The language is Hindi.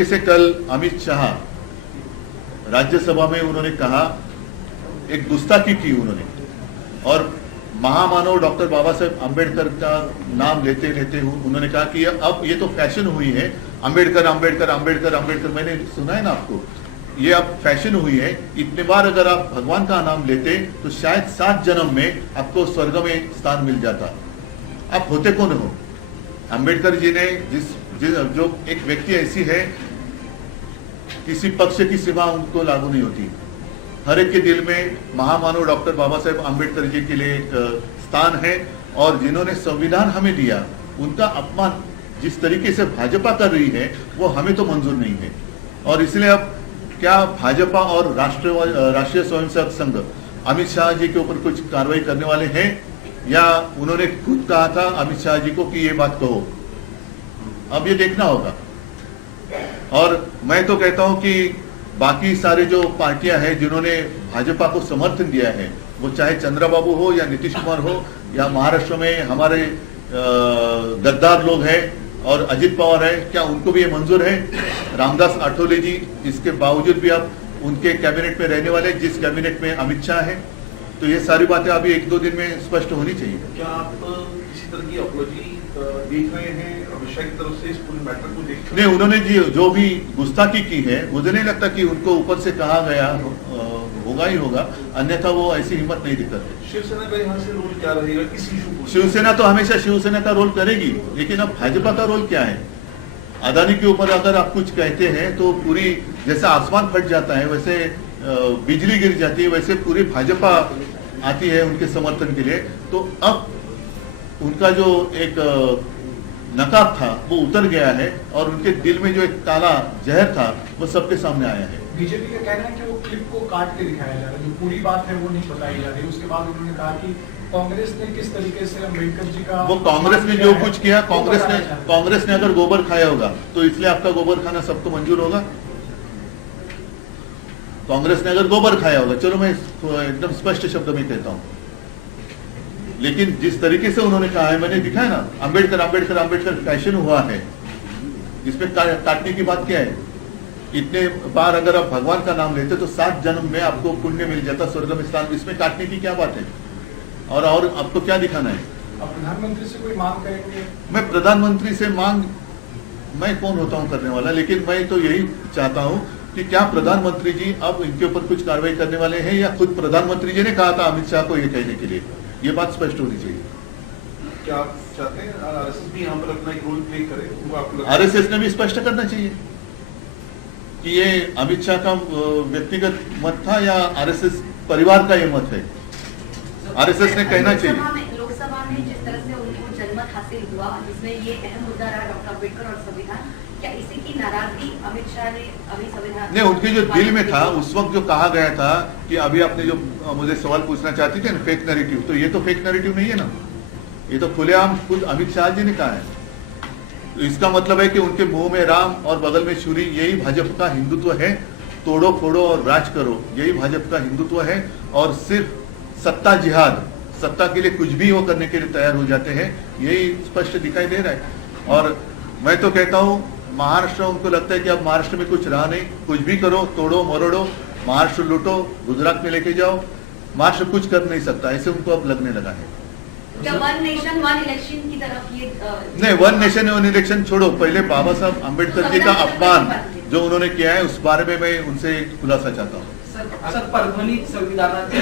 तरीके से कल अमित शाह राज्यसभा में उन्होंने कहा, एक गुस्ताखी की उन्होंने, और महामानव डॉक्टर बाबा साहेब अम्बेडकर का नाम लेते लेते उन्होंने कहा कि अब ये तो फैशन हुई है, अम्बेडकर अम्बेडकर अम्बेडकर अम्बेडकर। मैंने सुना है ना आपको, ये अब फैशन हुई है। इतने बार अगर आप भगवान का नाम लेते तो शायद 7 जन्म में आपको स्वर्ग में स्थान मिल जाता। आप होते कौन हो? अम्बेडकर जी ने जो एक व्यक्ति ऐसी है, किसी पक्ष की सीमा उनको लागू नहीं होती। हर एक के दिल में महामानव डॉक्टर बाबा साहेब अम्बेडकर जी के लिए एक स्थान है, और जिन्होंने संविधान हमें दिया, उनका अपमान जिस तरीके से भाजपा कर रही है वो हमें तो मंजूर नहीं है। और इसलिए अब क्या भाजपा और राष्ट्रीय स्वयंसेवक संघ अमित शाह जी के ऊपर कुछ कार्रवाई करने वाले हैं, या उन्होंने खुद कहा था अमित शाह जी को कि ये बात कहो? अब ये देखना होगा। और मैं तो कहता हूं कि बाकी सारे जो पार्टियां हैं जिन्होंने भाजपा को समर्थन दिया है, वो चाहे चंद्रबाबू हो या नीतीश कुमार हो, या महाराष्ट्र में हमारे गद्दार लोग हैं और अजित पवार है, क्या उनको भी ये मंजूर है? रामदास आठवले जी, इसके बावजूद भी आप उनके कैबिनेट में रहने वाले, जिस कैबिनेट में अमित शाह है, तो ये सारी बातें अभी 1-2 दिन में स्पष्ट होनी चाहिए। क्या आप किसी तरह की अपॉलॉजी देख रहे हैं अमित शाह की तरफ से इस पूरे मैटर को देख? नहीं, उन्होंने जो भी गुस्ताखी की है, मुझे नहीं लगता कि उनको ऊपर से कहा गया होगा ही होगा, अन्यथा वो ऐसी हिम्मत नहीं दिखाते। शिवसेना का यहाँ से रोल क्या रहेगा इस इशू को? शिवसेना तो हमेशा शिवसेना का रोल करेगी, लेकिन अब भाजपा का रोल क्या है? अदानी के ऊपर अगर आप कुछ कहते हैं तो पूरी, जैसे आसमान फट जाता है वैसे बिजली गिर जाती है, वैसे पूरी भाजपा आती है उनके समर्थन के लिए। तो अब उनका जो एक नकाब था वो उतर गया है, और उनके दिल में जो एक काला जहर था वो सबके सामने आया है। बीजेपी का कहना है कि वो क्लिप को काट के दिखाया जा रहा है, जो पूरी बात है वो नहीं बताई जा रही। उसके बाद उन्होंने कहा कि कांग्रेस ने किस तरीके से अम्बेडकर जी का, वो कांग्रेस ने जो कुछ किया, कांग्रेस ने अगर गोबर खाया होगा तो इसलिए आपका गोबर खाना सबको मंजूर होगा? कांग्रेस ने अगर गोबर खाया होगा, चलो मैं एकदम स्पष्ट शब्द में कहता हूं, लेकिन जिस तरीके से उन्होंने कहा है, मैंने दिखाया ना, अम्बेडकर अम्बेडकर अम्बेडकर फैशन हुआ है, इसमें काटने की बात क्या है? इतने बार अगर आप भगवान का नाम लेते तो 7 जन्म में आपको पुण्य मिल जाता, स्वर्ग में स्थान। इसमें काटने की क्या बात है? और आपको क्या दिखाना है? आप प्रधानमंत्री से कोई मांग करेंगे? मैं प्रधानमंत्री से मांग, मैं कौन होता हूं करने वाला, लेकिन मैं तो यही चाहता हूं कि क्या प्रधानमंत्री जी अब इनके ऊपर कुछ कार्रवाई करने वाले हैं, या खुद प्रधानमंत्री जी ने कहा था अमित शाह को ये कहने के लिए? ये बात स्पष्ट होनी चाहिए। क्या आप चाहते हैं आरएसएस भी यहाँ पर अपना एक रोल प्ले करे? आरएसएस ने भी स्पष्ट करना चाहिए कि ये अमित शाह का व्यक्तिगत मत था या आरएसएस परिवार का ये मत है। आरएसएस ने कहना चाहिए। लोकसभा में जिस तरह से उनको जनमत हासिल हुआ, जिसमें ये अहम मुद्दा रहा डॉक्टर अम्बेडकर और संविधान, क्या इसी की नाराजगी अमित शाह ने अभी संविधान नहीं, उनके जो दिल में था उस वक्त जो कहा गया था कि अभी आपने जो मुझे सवाल पूछना चाहती थे ना, फेक नैरेटिव, तो ये तो फेक नैरेटिव नहीं है ना, ये तो खुलेआम खुद अमित शाह जी ने कहा है। तो इसका मतलब है कि उनके मुंह में राम और बगल में छुरी, यही भाजपा का हिंदुत्व है। तोड़ो फोड़ो और राज करो, यही भाजपा का हिंदुत्व है। और सिर्फ सत्ता जिहाद, सत्ता के लिए कुछ भी वो करने के लिए तैयार हो जाते हैं, यही स्पष्ट दिखाई दे रहा है। और मैं तो कहता हूँ, महाराष्ट्र, उनको लगता है कि अब महाराष्ट्र में कुछ रहा नहीं, कुछ भी करो, तोड़ो मरोड़ो, महाराष्ट्र लूटो, गुजरात में लेके जाओ, महाराष्ट्र कुछ कर नहीं सकता, ऐसे उनको अब लगने लगा है। वन नेशन वन इलेक्शन की तरफ ये नहीं, वन नेशन वन इलेक्शन छोड़ो, पहले बाबा साहब अम्बेडकर जी का अपमान जो उन्होंने किया है, उस बारे में मैं उनसे खुलासा चाहता हूँ। सर परभणीत संविधानाचे